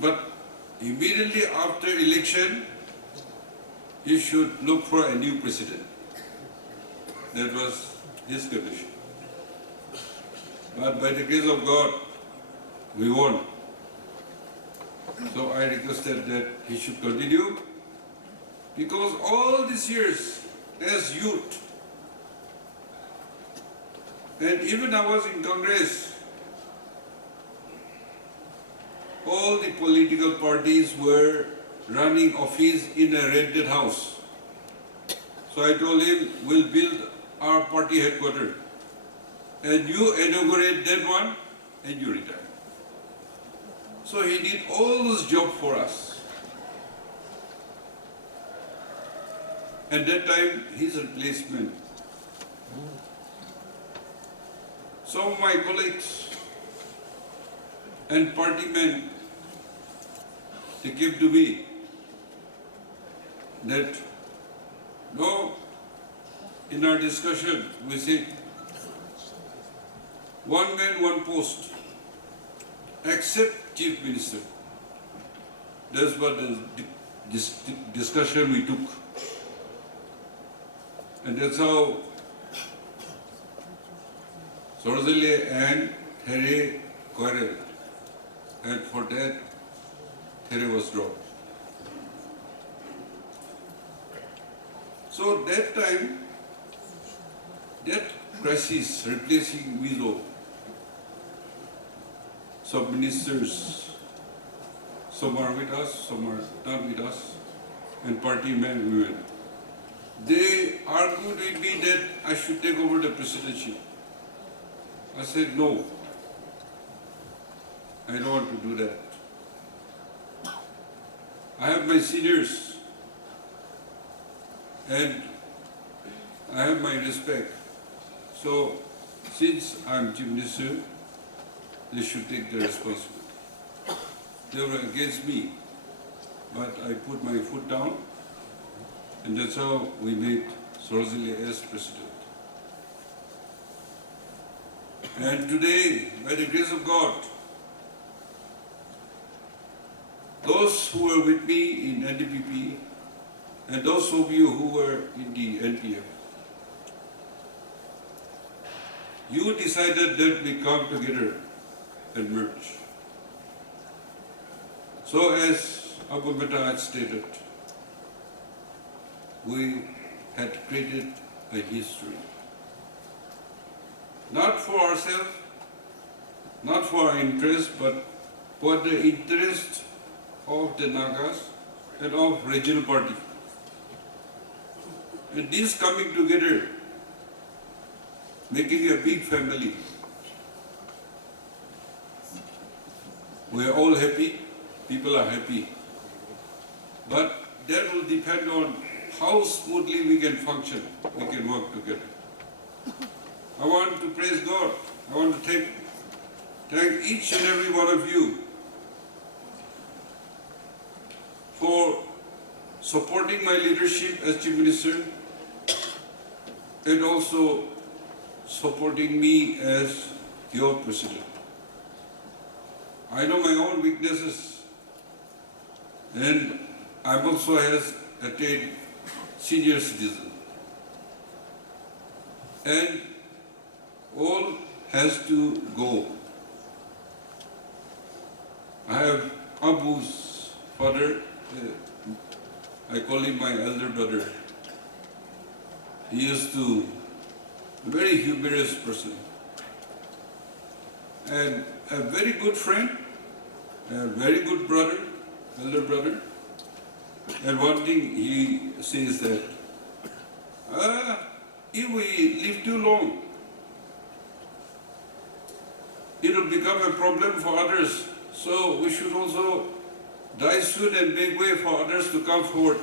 But immediately after election, he should look for a new president. That was his condition. But by the grace of God, we won. So I requested that he should continue, because all these years as youth, and even I was in Congress, all the political parties were running office in a rented house. So I told him, we'll build our party headquarters, and you inaugurate that one, and you retire. So he did all those jobs for us. At that time, his replacement. Some of my colleagues and party men, they came to me that, no, in our discussion, we said, one man, one post, except Chief Minister. That's what the discussion we took. And that's how Sorzele and There quarreled. And for that, There was dropped. So that time, that crisis, replacing Wizo, sub-ministers, some are with us, some are not with us, and party men, women. They argued with me that I should take over the presidency. I said, no, I don't want to do that. I have my seniors, and I have my respect. So, since I'm Chief Minister, they should take the responsibility. They were against me, but I put my foot down, and that's how we made Sorzele as president. And today, by the grace of God, those who were with me in NDPP and those of you who were in the NPF, you decided that we come together and merge. So as Abu Mehta had stated, we had created a history. Not for ourselves, not for our interest, but for the interest of the Nagas and of regional party. And this coming together, making a big family. We are all happy, people are happy. But that will depend on how smoothly we can function, we can work together. I want to praise God. I want to thank each and every one of you for supporting my leadership as Chief Minister and also supporting me as your President. I know my own weaknesses, and I'm also has attained senior citizen. And all has to go. I have Abu's father, I call him my elder brother. He used to, a very humorous person. And a very good friend, a very good brother, elder brother. And one thing he says that, if we live too long, it will become a problem for others. So we should also die soon and make way for others to come forward.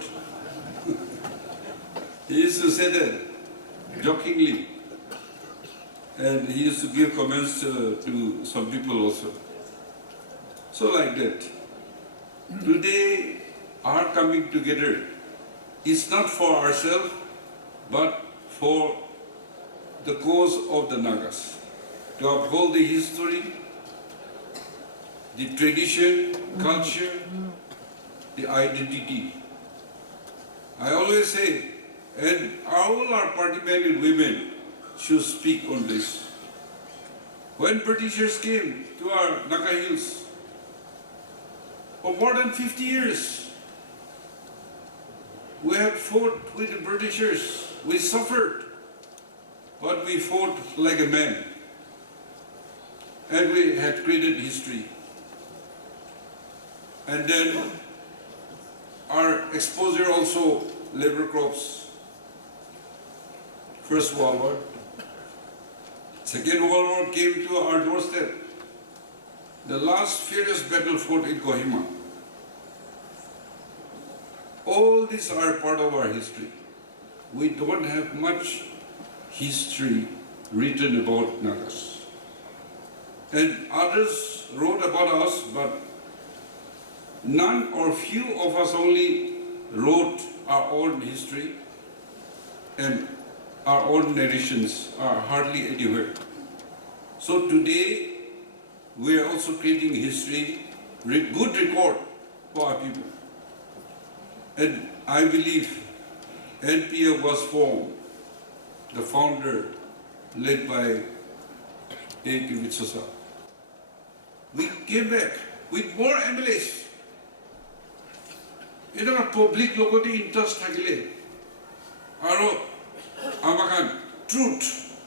He used to say that jokingly. And he used to give comments to some people also. So like that. Today, our coming together is not for ourselves, but for the cause of the Nagas. To uphold the history, the tradition, culture, the identity. I always say, and all our party men and women should speak on this. When Britishers came to our Naga Hills, for more than 50 years, we had fought with the Britishers. We suffered, but we fought like a man. And we had created history. And then our exposure also, labor crops. First World War. Second World War came to our doorstep. The last fierce battle fought in Kohima. All these are part of our history. We don't have much history written about Nagas. And others wrote about us, but none or few of us only wrote our own history, and our own narrations are hardly anywhere. So today, we are also creating history, good record for our people. And I believe NPF was formed, the founder, led by A.P. Vitsosa. We came back with more MLAs. You know, public logoti interest thakile. Aro amakan truth.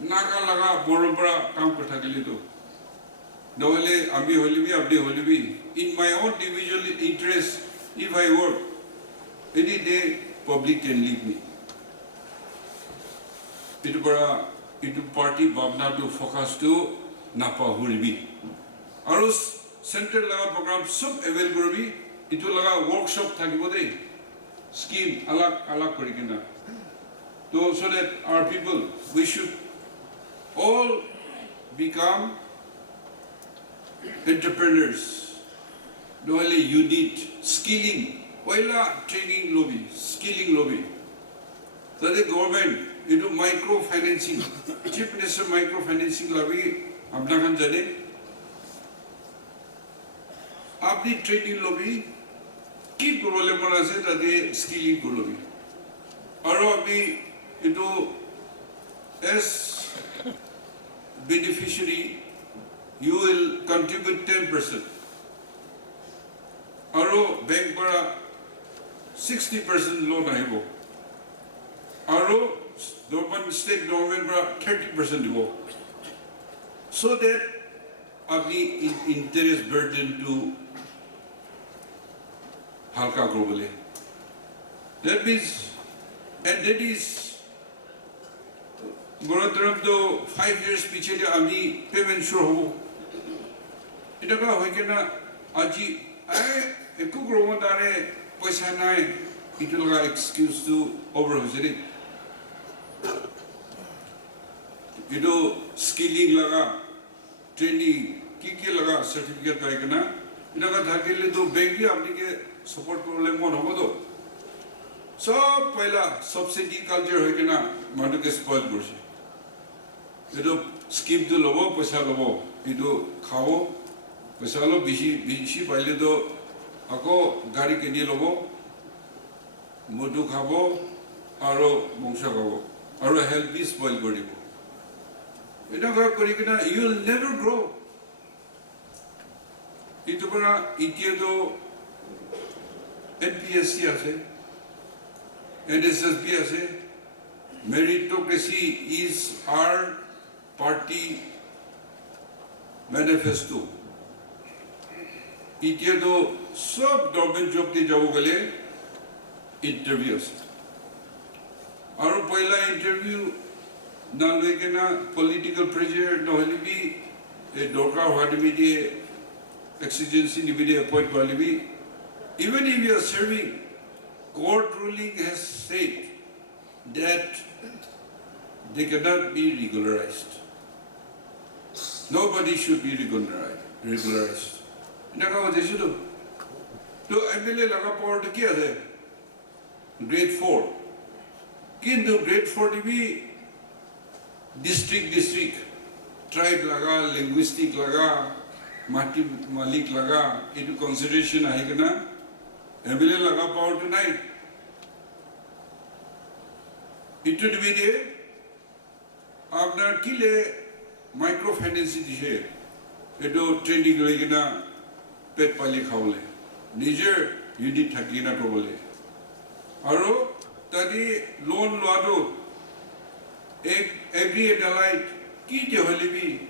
Naga laga borompara kaam kor thakile to. Nohole ami holibi, abdi holibi. In my own individual interest, if I work, any day public can leave me. Itu party bhavna to focus to napa huribi. Aro central laga program sub avail koribi. Itu laga workshop thakibo dei. Scheme alag korikena. So that our people, we should all become entrepreneurs. No only you need skilling. Waila training lobby, skilling lobby. So the government, you do microfinancing. Chief Minister microfinancing lobby, apna kan jane. Apni training lobby, keep kurole mona se tade skilling lobby. Aro apni itu as beneficiary, you will contribute 10%. Aro bank para 60% loan ahibo. Aro government, state government para 30% dibo. So that apni interest burden to halka globally. That means, and that is Gorotaram to 5 years piche de ami payment sure hobo. Ita ka hoy kena aji ay eku gromo dare paisa nai itu laga excuse to over hojere. Itu skilling laga training ki laga certificate pai kena ita ka thakile to bank bi apni ke support korle mon hobo to. सब पहला subsidy culture होय के ना मानु के spoil करছে এটো scheme তো লব পয়সা লব এটো খাও পয়সা লো বেশি পাইলে তো আকো গাড়ি কিনি লব মধু খাব আৰু মংস খাব আৰু হেলথ বি স্পইল কৰিব এটা কৰি কিনা you will never grow এটো পৰা ইতিয়া তো NPSC আছে NSSB আছে Meritocracy is our party manifesto. Itia to sab government job te jabo gale interviews. Aru pahila interview na loike na political pressure no holi bi e dorkar hoite bi die exigency ni bi die appoint wali bi even if you are serving, court ruling has said that they cannot be regularized. Nobody should be regularized. Naga wajah itu. To MLA laga power to kya hai? Grade 4. Kintu grade 4 ni bhi district, tribe laga, linguistic laga, Mati Malik Laga, into consideration Ahigana, MLA Laga power tonight. It would be there. After Kile microfinance dishe, Edo trading Regina Pet Pali Kaule. Niger, you did Takina Kobole. Aro, Tadi loan Lado, every allied, Kiti Holibi,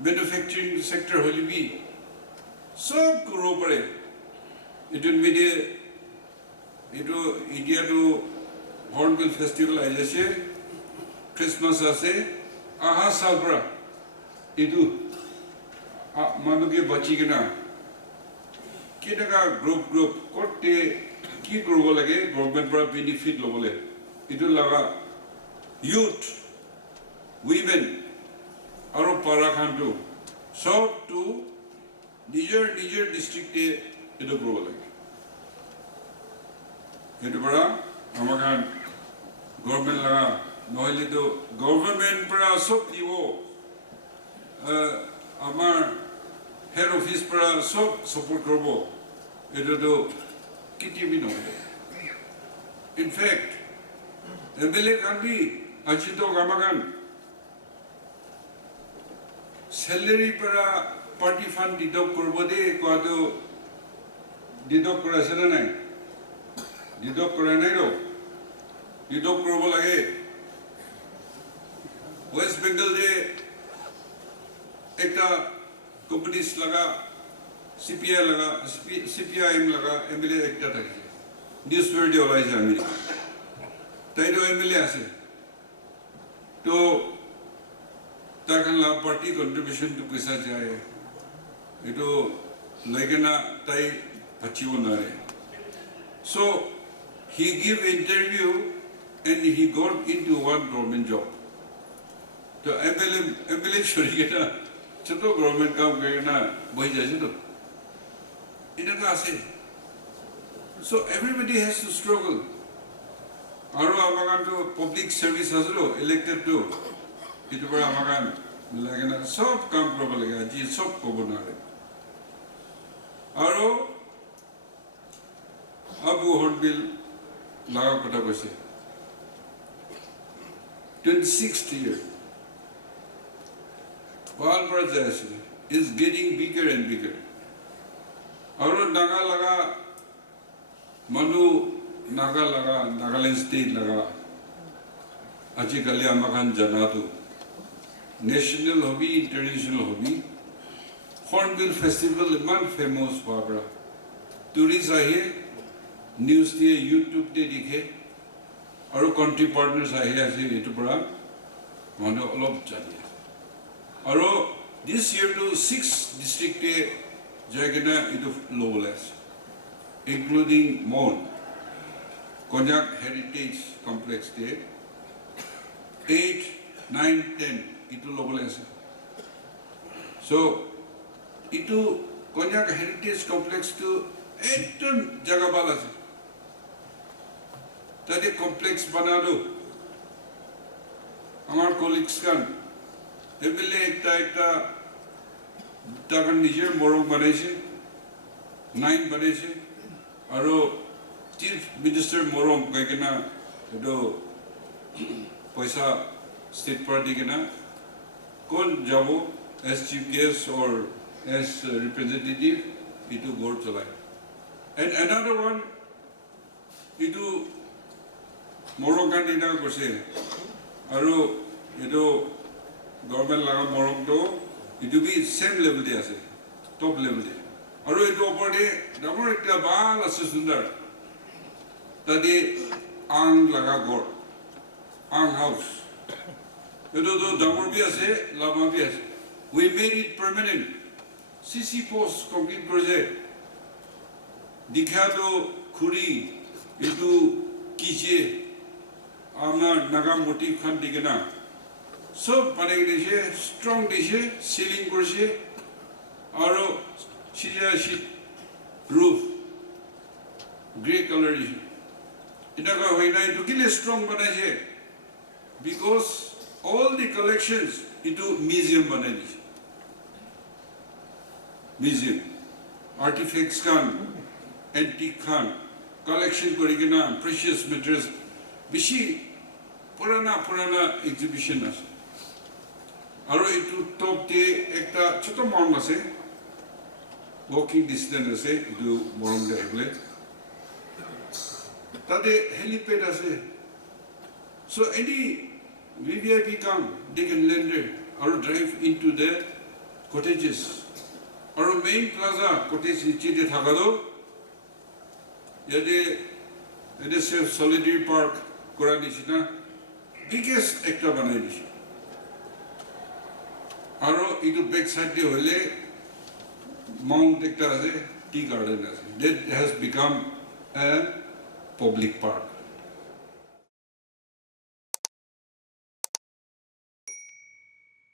manufacturing sector Holibi. So Kuropare. It will be there. Itu India to Hornbill Festival aise, Christmas ase, aha sabra. Itu manuke bachi kena. Kita ka group kote ki grow lage government para benefit lobole. Itu laga youth, women, aro para kantu, so to Niger district te itu grow lage. Itu para amakan government laga nohile to government para sob diwo amar head office para sob support korbo eto to kiti bi no. In fact, MLA kan bi ajito amakan salary para party fund deduct korbo de ko to deduct kora sena nai deduct kora nai ro deduct korbo lage. West Bengal de ekta companies laga CPI laga CPIM laga MLA ekta thake newspaper de olai je ami tai do MLA ase to takan la party contribution to paisa jaye eto lagena tai pachibo nare. So he gave interview and he got into one government job. तो MLA छोड़ी के ना चलो government काम करना वही जैसे तो इन्हें कहाँ से so everybody has to struggle आरो आमागान तो public service हज़रो elected तो इतो पर आमागान लगे ना सब काम करो लगे जी सब को बना रहे आरो अब वो हॉर्नबिल लगा पता कैसे 26th year Bal Pradesh is getting bigger and bigger. Aur Naga laga, Manu Naga laga, Nagaland state laga. Aji kali amakan janatu. National hobby, international hobby. Hornbill Festival man famous babra. Tourists ahe, news diye, YouTube de dikhe. Aur country partners ahe ase itu para. Manu olop jadiye. Aro this year to 6 district jagana into lowless, including Mon, Konyak Heritage Complex Day, 8, 9, 10 into lowless. So into Konyak Heritage Complex to 8 jagabalas. That complex banado. Our colleagues can. MLA ekta takan nijer morong banese 9 banese aro chief minister morong kaikena edo paisa state party kena kon jabo as chief guest or as representative itu board chalai and another one itu morong kan ina kose aro edo government laga morong to itu be same level de ase top level de aro itu opor de damor ekta bal ase sundar tadi ang laga gor ang house itu to damor bi ase lama bi ase we made it permanent CC post complete project dikha to khuri itu kije amna naga motif khan digena So, panig dishe, strong dishe, ceiling kurse, aro sheet roof, grey color dishe. Inaka hoina itu kile strong banaje because all the collections itu museum banai dishe. museum. Artifacts kan, antique kan, collection korigena, precious materials. Bishi purana exhibition ase. Aro itu top te ekta choto mound ase. Walking distance ase, itu mound de egle. Tade helipad ase. So any VVIP come, they can land there or drive into the cottages. Or main plaza cottage niche thakado. Yade self solitary park kora nishina biggest ekta banai dishi. Aro itu back side de hole mount ekta ase, tea garden ase. That has become a public park.